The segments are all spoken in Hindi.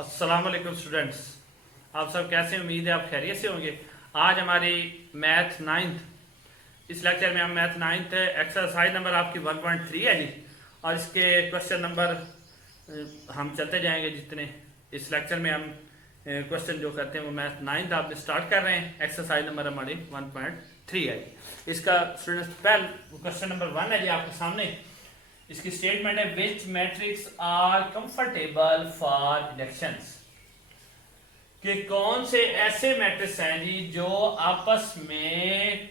अस्सलाम वालेकुम स्टूडेंट्स। आप सब कैसे हैं? उम्मीद है आप खैरियत से होंगे। आज हमारी मैथ नाइन्थ इस लेक्चर में हम मैथ नाइन्थ एक्सरसाइज नंबर आपकी 1.3 है जी। और इसके क्वेश्चन नंबर हम चलते जाएंगे जितने इस लेक्चर में हम क्वेश्चन जो करते हैं वो मैथ नाइन्थ आपने स्टार्ट कर रहे हैं। एक्सरसाइज नंबर हमारी 1.3 है जी। इसका स्टूडेंट्स पहले क्वेश्चन नंबर 1 है जी आपके सामने। इसकी स्टेटमेंट है which matrix are comfortable for deductions, कि कौन से ऐसे मैट्रिक्स हैं जी जो आपस में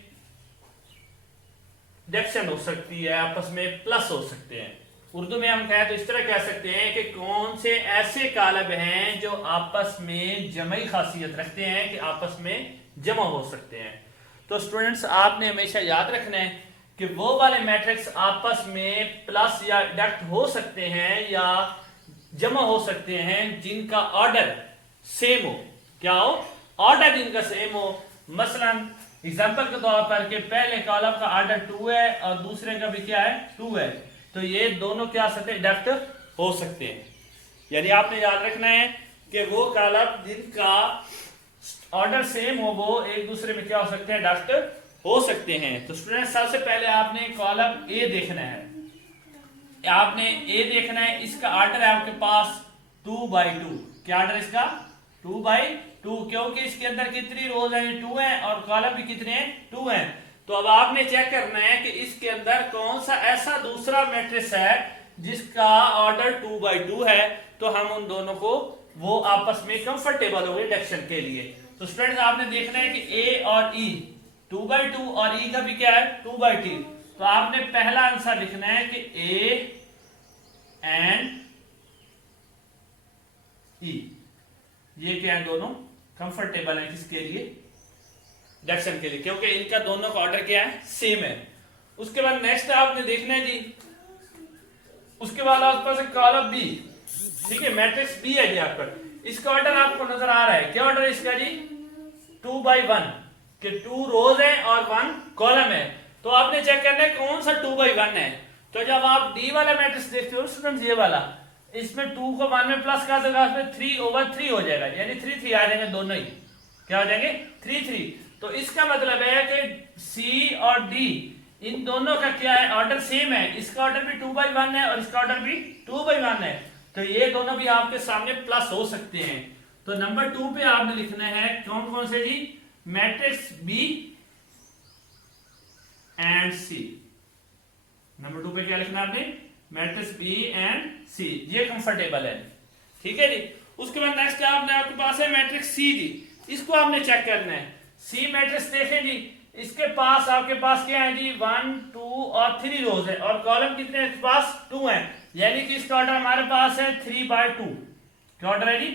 डिडक्शन हो सकती है, आपस में प्लस हो सकते हैं। उर्दू में हम कहें तो इस तरह कह सकते हैं कि कौन से ऐसे कालब हैं जो आपस में जमई खासियत रखते हैं, कि आपस में जमा हो सकते हैं। तो स्टूडेंट्स आपने हमेशा याद रखना है कि वो वाले मैट्रिक्स आपस में प्लस या डिडक्ट हो सकते हैं या जमा हो सकते हैं जिनका ऑर्डर सेम हो। क्या हो? ऑर्डर जिनका सेम हो। मसलन एग्जांपल के तौर पर कि पहले कॉलम का ऑर्डर 2 है और दूसरे का भी क्या है 2 है, तो ये दोनों क्या हो सकते हैं? डिडक्ट हो सकते हैं। यानी आपने याद रखना है कि वो कॉलम जिनका ऑर्डर सेम हो वो एक दूसरे में क्या हो सकते हैं? डिडक्ट हो सकते हैं। तो स्टूडेंट सबसे पहले आपने कॉलम ए देखना है। आपने ए देखना है, इसका ऑर्डर है आपके पास 2/2। क्या ऑर्डर इसका? 2/2, क्योंकि इसके अंदर कितनी रोज है? 2 है और कॉलम भी कितने हैं? 2 हैं। तो अब आपने चेक करना है कि इसके अंदर कौन सा ऐसा दूसरा मैट्रिक्स है जिसका ऑर्डर 2/2 है, तो हम उन दोनों को वो आपस में कंफर्टेबल हो गए डिडक्शन के लिए। तो स्टूडेंट्स आपने देखना है कि ए और ई 2/2 और ई का भी क्या है 2/2। तो आपने पहला आंसर लिखना है कि ए एंड ई ये क्या है? दोनों कंफर्टेबल है किसके लिए? डिडक्शन के लिए, क्योंकि इनका दोनों का ऑर्डर क्या है? सेम है। उसके बाद नेक्स्ट आपने देखना है जी, उसके बाद आपके पास कॉलम बी, ठीक है, मैट्रिक्स बी है जी आपका। इसका ऑर्डर आपको नजर आ रहा है। क्या ऑर्डर है इसका जी? 2/1 कि 2 रोज है और 1 कॉलम है। तो आपने चेक करना है कौन सा 2/1 है। तो जब आप डी वाला मैट्रिक्स देखते हो स्टूडेंट्स, ये वाला, इसमें 2 को 1 में प्लस कर देगा, इसमें 3/3 हो जाएगा, यानी 3 आ जाएंगे दोनों ही। क्या हो जाएंगे? 3। तो इसका मतलब है कि सी और डी इन दोनों का क्या है? ऑर्डर सेम है। इसका ऑर्डर भी 2/1 है और इसका ऑर्डर भी 2/1 है। तो ये दोनों भी आपके सामने प्लस हो सकते हैं। तो नंबर 2 पे आपने लिखना है कौन कौन से जी? Matrix B and C. Number 2 पे क्या लिखना है आपने? मैट्रिक्स बी एंड सी, ये कंफर्टेबल है, ठीक है जी। उसके बाद नेक्स्ट आपने आपके पास है मैट्रिक्स सी जी। इसको आपने चेक करना है। सी मैट्रिक्स देखें जी, इसके पास आपके पास क्या है जी? 1 2 और 3 रोज है और कॉलम कितने हैं इसके पास? 2 है, यानी कि इसका ऑर्डर हमारे पास है 3/2। क्या ऑर्डर है जी?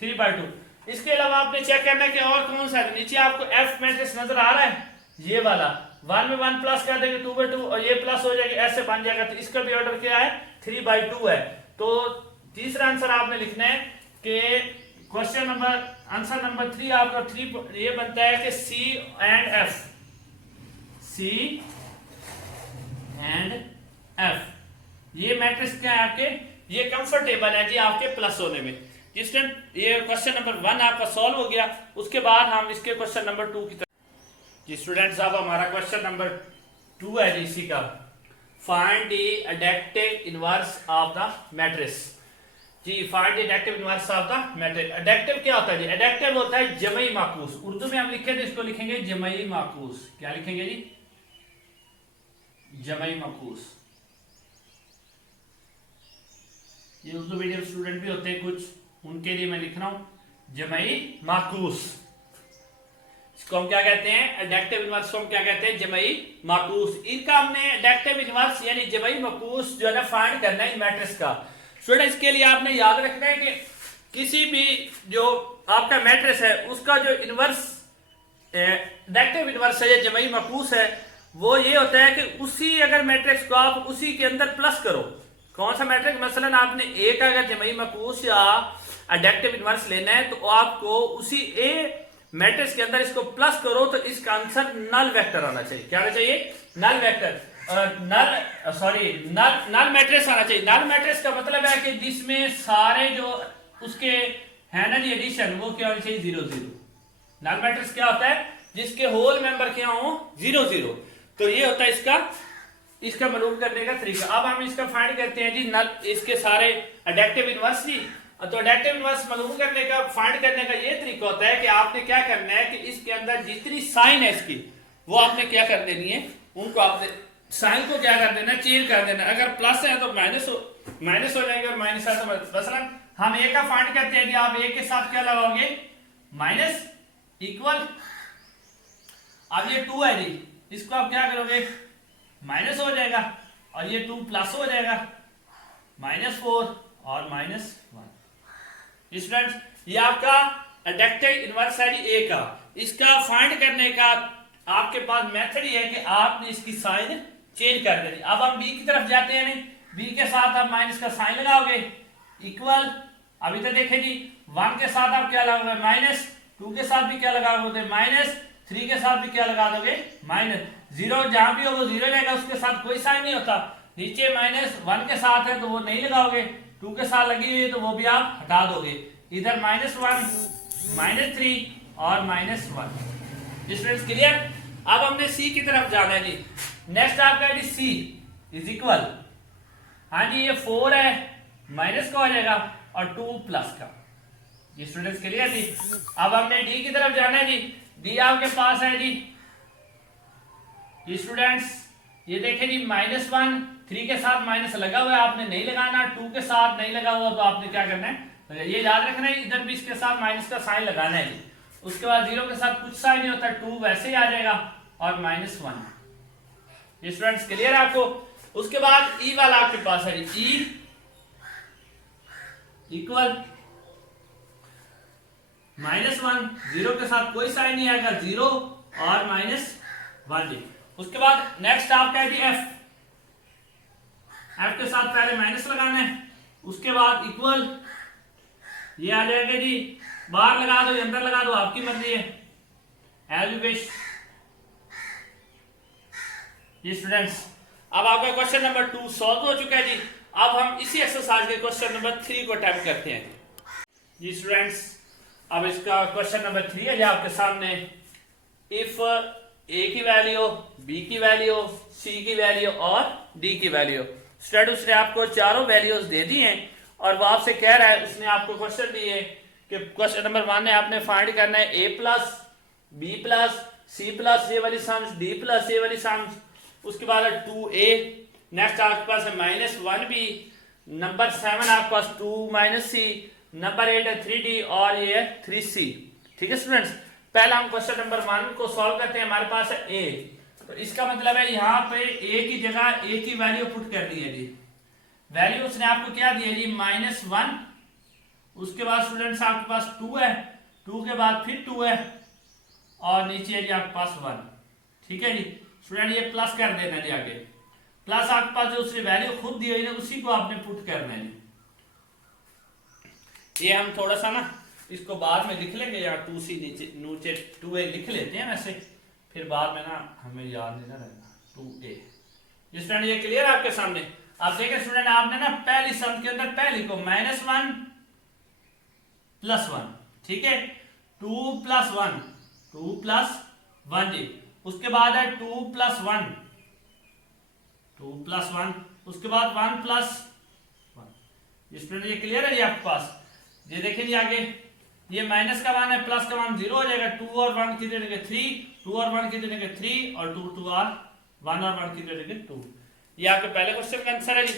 3/2। इसके अलावा आपने चेक करना है कि और कौन सा है। नीचे आपको एफ मैट्रिक्स नजर आ रहा है, ये वाला 1 में 1 प्लस कर देंगे 2/2 और ये प्लस हो जाएगा, ऐसे बन जाएगा। तो इसका भी ऑर्डर क्या है? 3/2 है। तो तीसरा आंसर आपने लिखना है कि क्वेश्चन नंबर आंसर नंबर 3 आपका 3 ये बनता है कि C and F, C and F ये मैट्रिक्स क्या है आपके? ये कंफर्टेबल है जी आपके प्लस होने में। जिस टाइम ये क्वेश्चन नंबर 1 आपका सॉल्व हो गया, उसके बाद हम इसके क्वेश्चन नंबर 2 की तरफ जी। स्टूडेंट्स अब हमारा क्वेश्चन नंबर 2 है जी इसी का। फाइंड द एडेक्टिव इनवर्स ऑफ द मैट्रिक्स जी। फाइंड द एडेक्टिव इनवर्स ऑफ द मैट्रिक्स। एडेक्टिव क्या होता है जी? एडेक्टिव होता है जमई माकूस। उर्दू में हम लिखे तो इसको लिखेंगे जमई माकूस। क्या लिखेंगे जी? जमई माकूस। ये उर्दू मीडियम स्टूडेंट भी होते हैं कुछ, उनके लिए मैं लिख रहा हूं जमई माकूस। इसको हम क्या कहते हैं? एडेक्टिव इनवर्स को हम क्या कहते हैं? जमई माकूस। इनका हमने एडेक्टिव इनवर्स यानी जमई माकूस जो है ना फाइंड करना है मैट्रिक्स का। स्टूडेंट इसके लिए आपने याद रखना है कि किसी भी जो आपका मैट्रिक्स है उसका जो इनवर्स एडेक्टिव इनवर्स है या जमई माकूस है, वो ये होता है कि उसी अगर मैट्रिक्स को आप उसी के अंदर प्लस करो। कौन सा मैट्रिक्स? मसलन आपने ए का अगर जमई माकूस या एडेक्टिव इनवर्स लेना है तो आपको उसी ए मैट्रिक्स के अंदर इसको प्लस करो तो इसका आंसर नल वेक्टर आना चाहिए। क्या आना चाहिए? Null vector. नल मैट्रिक्स आना चाहिए। नल मैट्रिक्स का मतलब है कि जिसमें सारे जो उसके है ना जी एडिशन, वो क्या होनी चाहिए 0 0। नल मैट्रिक्स क्या होता है जिसके होल मेंबर क्या हो 0 0। तो ये होता है इसका मालूम करने का तरीका। अब हम इसका फाइंड करते हैं जी नल इसके सारे एडेक्टिव इनवर्स जी। तो एडेक्टिव इनवर्स मालूम करने का फाइंड करने का ये तरीका होता है कि आपने क्या करना है कि इसके अंदर जितनी साइन है इसकी वो आपने क्या कर देनी है, उनको आपने साइन को क्या कर देना चेंज कर देना। अगर प्लस है तो माइनस हो जाएंगे और माइनस है तो मसलन हम ए का फाइंड करते हैं जी। आप ए के साथ क्या लगाओगे माइनस इक्वल। अब ये 2 है जी, इसको आप क्या करोगे माइनस हो जाएगा और ये 2 प्लस हो जाएगा -4 और -1। स्टूडेंट्स ये आपका एडेक्टिव इनवर्स है जी ए का। इसका फाइंड करने का आपके पास मेथड ही है कि आपने इसकी साइन चेंज कर देनी। अब हम बी की तरफ जाते हैं, नहीं बी के साथ आप माइनस का साइन लगाओगे इक्वल। अभी तो देखें जी 1 के साथ आप क्या लगाओगे माइनस, 2 के साथ भी क्या लगाओगे माइनस, 3 के साथ भी क्या लगा दोगे -0। जहां भी हो वो 0 रहेगा, उसके साथ कोई साइन नहीं होता। नीचे -1 के साथ है तो वो नहीं लगाओगे, 2 के साथ लगी हुई है तो वो भी आप हटा दोगे। इधर -1 -3 और -1। Students clear. अब हमने सी की तरफ जाना है जी। नेक्स्ट आपका है सी इज इक्वल, हाँ जी ये 4 है माइनस का हो जाएगा और 2 प्लस का। ये स्टूडेंट्स क्लियर जी। अब हमने डी की तरफ जाना है जी। डी आपके पास है जी स्टूडेंट्स ये देखें जी -1, 3 के साथ माइनस लगा हुआ है आपने नहीं लगाना, 2 के साथ नहीं लगा हुआ तो आपने क्या करना है ये याद रखना है इधर भी इसके साथ माइनस का साइन लगाना है जी। उसके बाद 0 के साथ कुछ साइन नहीं होता, 2 वैसे ही आ जाएगा और -1। ये स्टूडेंट्स क्लियर है आपको। उसके बाद ई वाला आपके पास है ई इक्वल -1, 0 के साथ कोई साइन नहीं आएगा 0 और -1 जी। उसके बाद नेक्स्ट आपका है जी एफ के साथ पहले माइनस लगाना है, उसके बाद इक्वल ये आ जाएगा जी। बाहर लगा दो या अंदर लगा दो आपकी मर्जी है एज यू विश। ये स्टूडेंट्स अब आपका क्वेश्चन नंबर 2 सॉल्व हो चुका है जी। अब हम इसी एक्सरसाइज के क्वेश्चन नंबर 3 को अटेम्प्ट करते हैं जी स्टूडेंट्स। अब इसका क्वेश्चन नंबर 3 है जी आपके सामने। इफ ए की वैल्यू, बी की वैल्यू, सी की वैल्यू और डी की वैल्यू। स्टूडेंट उसने आपको चारों वैल्यूज दे दी हैं और वो आपसे कह रहा है, उसने आपको क्वेश्चन दिए कि क्वेश्चन नंबर 1 में आपने फाइंड करना है a plus b plus c plus ये वाली सम्स, डी प्लस ये वाली सम्स। उसके बाद 2a, नेक्स्ट आपके पास है -1b, नंबर 7 आपके पास 2 - c, नंबर 8 है 3d और ये है 3c। ठीक है स्टूडेंट्स, पहला हम क्वेश्चन नंबर 1 को सॉल्व करते हैं। हमारे पास है a, तो इसका मतलब है यहाँ पे a की जगह a की वैल्यू पुट कर दी है जी। वैल्यू उसने आपको क्या दी है जी -1। उसके बाद स्टूडेंट्स आपके पास 2 है, 2 के बाद फिर 2 है और नीचे है जी आपके पास 1। ठीक है जी स्टूडेंट, ये प्लस कर देना जी आगे। प्लस आपके पास जो उसने वैल्यू खुद दी हुई है उसी को आपने पुट करना है जी। ये हम थोड़ा सा ना इसको बाद में लिख लेंगे, या 2c नीचे 2a लिख लेते हैं वैसे, फिर बाद में ना हमें याद नहीं ना रहना 2a। स्टूडेंट ये क्लियर आपके सामने। आप देखें स्टूडेंट, आपने ना पहली सम के अंदर पहली को -1 +1, ठीक है 2 + 1, 2 + 1 जी। उसके बाद है 2 + 1, 2 + 1, उसके बाद 1 + 1। स्टूडेंट ये क्लियर है जी आपके पास। ये देखिए जी आगे ये माइनस का 1 है, प्लस का 1 0 हो जाएगा। 2 और 1 की जगह 3, 2 और 1 की जगह 3 और 2 और 1 और 1 की जगह 2। ये आपके पहले क्वेश्चन का आंसर है जी,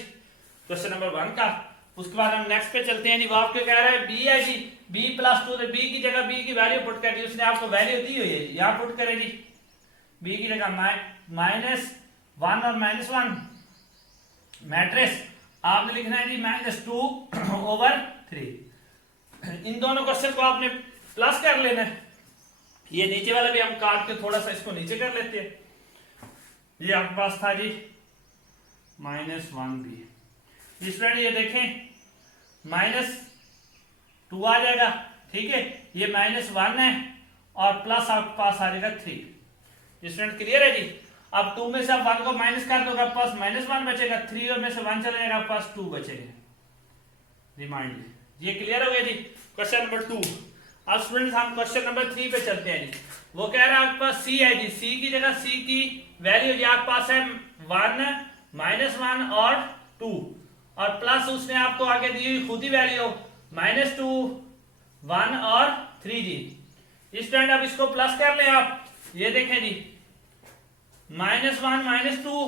क्वेश्चन नंबर 1 का। उसके बाद हम नेक्स्ट पे चलते हैं जी। वो आपको कह रहा है बी है जी, b + 2, तो b की जगह b की वैल्यू पुट कर दी, उसने आपको वैल्यू दी हुई है यहाँ पुट करें जी। b की जगह -1 और -1 मैट्रिक्स आपने लिखना है जी -2/3। इन दोनों क्वेश्चन को आपने प्लस कर लेना है। ये नीचे वाला भी हम काट के थोड़ा सा इसको नीचे कर लेते हैं। ये आपके पास था जी -1b। स्टूडेंट ये देखें -2 आ जाएगा, ठीक है ये -1 है और प्लस आपके पास आ जाएगा 3। स्टूडेंट क्लियर है जी। अब 2 में से आप 1 को माइनस कर दोगे, आपके पास -1 बचेगा, 3 में से 1 चला जाएगा, आपके पास 2 बचेगा। रिमाइंड ये क्लियर हो गया जी क्वेश्चन नंबर 2। अब स्टूडेंट्स हम क्वेश्चन नंबर 3 पे चलते हैं जी। वो कह रहा है आपके पास सी है जी, सी की जगह सी की वैल्यू जी आपके पास है 1 -1 और 2 और प्लस उसने आपको आगे दी हुई खुद ही वैल्यू -2 1 और 3 जी। इस टाइम अब इसको प्लस कर लें आप, ये देखें जी -1 -2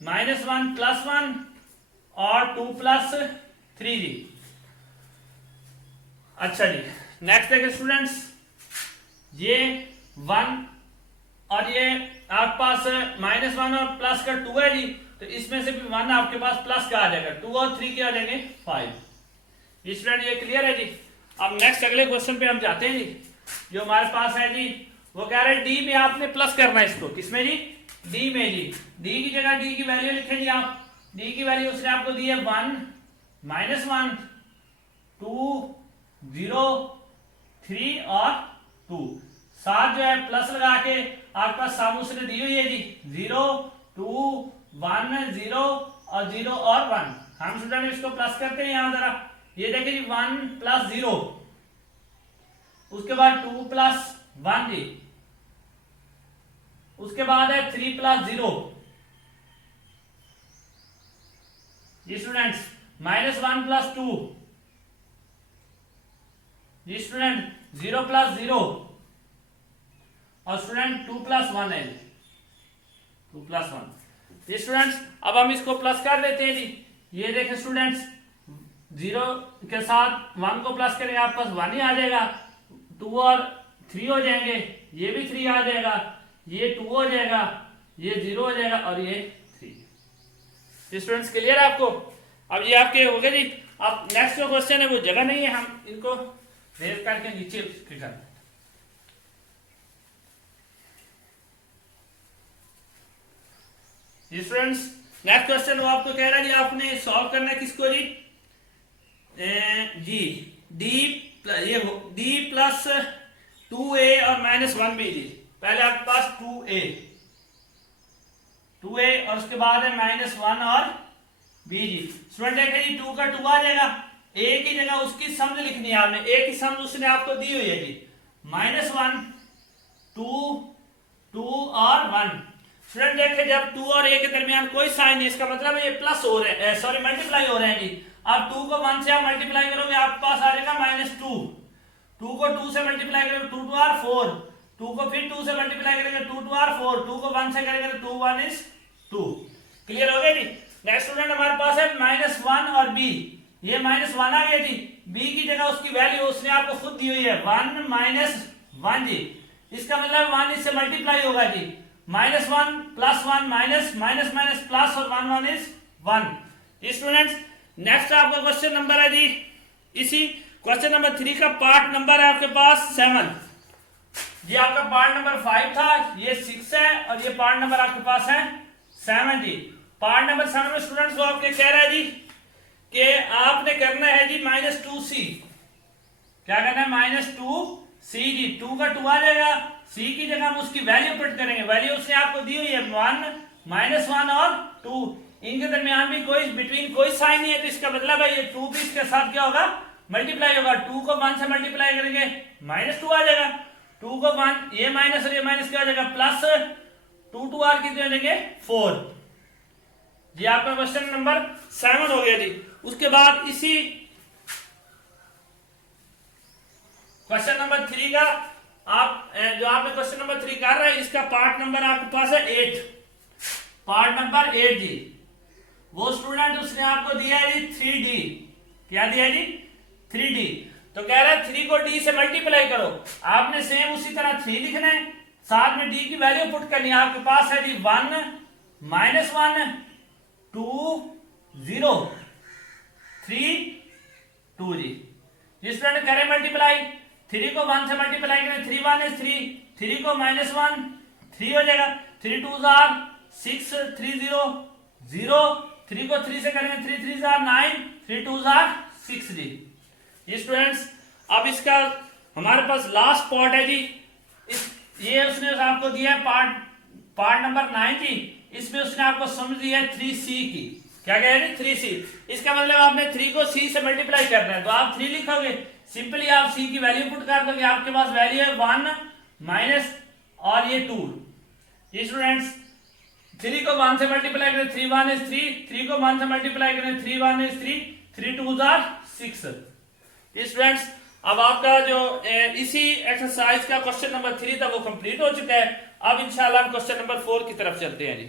-1 +1 और 2 + 3 जी। अच्छा जी नेक्स्ट देखें स्टूडेंट्स, ये 1 और ये आपके पास -1 और प्लस का 2 है जी, तो इसमें से भी 1 आपके पास प्लस का आ जाएगा, 2 और 3 के आ जाएंगे 5। स्टूडेंट ये क्लियर है जी। अब नेक्स्ट अगले क्वेश्चन पे हम जाते हैं जी, जो हमारे पास है जी। वो कह रहे हैं डी में आपने प्लस करना है इसको, किसमें जी, डी में जी। डी की जगह डी की वैल्यू लिखें जी आप, डी की वैल्यू उसने आपको दी है 1 -1 2 0 3 और 2, साथ जो है प्लस लगा के आपके पास सामने उसने दी हुई है जी 0 2 1 0 और 0 और 1। हम स्टूडेंट इसको प्लस करते हैं यहां जरा, ये देखिए जी 1 + 0, उसके बाद 2 + 1 जी, उसके बाद है 3 + 0 जी स्टूडेंट्स, -1 + 2 जी स्टूडेंट, 0 + 0 और स्टूडेंट 2 + 1 है, 2 + 1 जी स्टूडेंट्स। अब हम इसको प्लस कर देते हैं जी, ये देखें स्टूडेंट्स 0 के साथ 1 को प्लस करेंगे आपके पास 1 ही आ जाएगा, 2 और 3 हो जाएंगे, ये भी 3 आ जाएगा, ये 2 हो जाएगा, ये 0 हो जाएगा और ये 3। स्टूडेंट्स क्लियर है आपको? अब ये आपके हो गए जी। अब नेक्स्ट जो क्वेश्चन है वो जगह नहीं है, हम इनको रेज करके नीचे कर। स्टूडेंट्स नेक्स्ट क्वेश्चन वो आपको कह रहा है जी आपने सॉल्व करना है किसको जी, जी ये डी + 2a और -1b जी। पहले आपके पास 2a और उसके बाद है -1 और b जी। स्टूडेंट देखें जी 2 का 2 आ जाएगा, a की जगह उसकी समझ लिखनी है आपने, a की समझ उसने आपको दी हुई है जी -1 2 और 1। स्टूडेंट देखें जब 2 और a के दरमियान कोई साइन नहीं, इसका मतलब है ये प्लस हो रहे हैं, सॉरी मल्टीप्लाई हो रहे हैं जी। अब 2 को 1 से आप मल्टीप्लाई करोगे आपके पास आ जाएगा -2, 2 को 2 से मल्टीप्लाई करोगे 2 2 r 4, 2 को फिर 2 से मल्टीप्लाई करेंगे 2 2 r 4, 2 को 1 से करेंगे तो 2 1 is 2। क्लियर हो गया जी। नेक्स्ट स्टूडेंट हमारे पास है -1 और b, ये -1 आ गया जी, b की जगह उसकी वैल्यू उसने आपको खुद दी हुई है 1 - 1 जी। इसका मतलब 1 इससे मल्टीप्लाई होगा जी, -1 + 1 माइनस प्लस और 1 1 is 1। स्टूडेंट्स नेक्स्ट आपका क्वेश्चन नंबर है जी, इसी क्वेश्चन नंबर 3 का पार्ट नंबर है आपके पास 7। ये आपका पार्ट नंबर 5 था, ये 6 है और ये पार्ट नंबर आपके पास है 7 जी। पार्ट नंबर 7 में स्टूडेंट्स को आपके कह रहा है जी कि आपने करना है जी -2c। क्या करना है, -2c जी। 2 का 2 आ जाएगा, c की जगह हम उसकी वैल्यू पुट करेंगे, वैल्यू उसने आपको दी हुई है 1 -1 और 2, इनके दरमियान भी कोई बिटवीन कोई साइन नहीं है, तो इसका मतलब है ये 2 भी इसके साथ क्या होगा, मल्टीप्लाई होगा। 2 को 1 से मल्टीप्लाई करेंगे -2 आ जाएगा, 2 को 1 ये माइनस और ये माइनस क्या हो जाएगा प्लस, 2 2 r कितने हो जाएंगे 4। ये आपका क्वेश्चन नंबर 7 हो गया जी। उसके बाद इसी क्वेश्चन नंबर 3 का आप जो आपने क्वेश्चन नंबर 3 कर रहे हैं इसका पार्ट नंबर आपके पास है 8, पार्ट नंबर 8 जी। वो स्टूडेंट उसने आपको दिया है जी 3d, क्या दिया है जी 3d, तो कह रहा है 3 को d से मल्टीप्लाई करो, आपने सेम उसी तरह 3 लिखना है, साथ में d की वैल्यू पुट करनी है। आपके पास है जी 1 -1 2 0 3 2 जी। स्टूडेंट करें मल्टीप्लाई, 3 को 1 से मल्टीप्लाई करें 3 1 is 3, 3 को -1 3 हो जाएगा, 3 2 are 6 3 0 0, 3 को 3 से करेंगे 3 3 are 9, 3 2 are 6 जी। स्टूडेंट्स अब इसका हमारे पास लास्ट पार्ट है जी, ये उसने आपको दिया है पार्ट नंबर 9 जी। इसमें उसने आपको समझ दिया है 3c की, क्या कह रहे हैं 3c। इसका मतलब आपने 3 को c से मल्टीप्लाई करना है, तो आप 3 लिखोगे, सिंपली आप c की वैल्यू पुट कर दोगे, आपके पास वैल्यू है 1 माइनस और ये 2। ये स्टूडेंट्स 3 को 1 से मल्टीप्लाई करें 3 1 इज 3, 3 को 1 से मल्टीप्लाई करें 3 1 इज 3, 3 2 आर 6। ये स्टूडेंट्स अब आपका जो इसी एक्सरसाइज का क्वेश्चन नंबर 3 था वो कंप्लीट हो चुका है। अब इंशाल्लाह हम क्वेश्चन नंबर 4 की तरफ चलते हैं जी।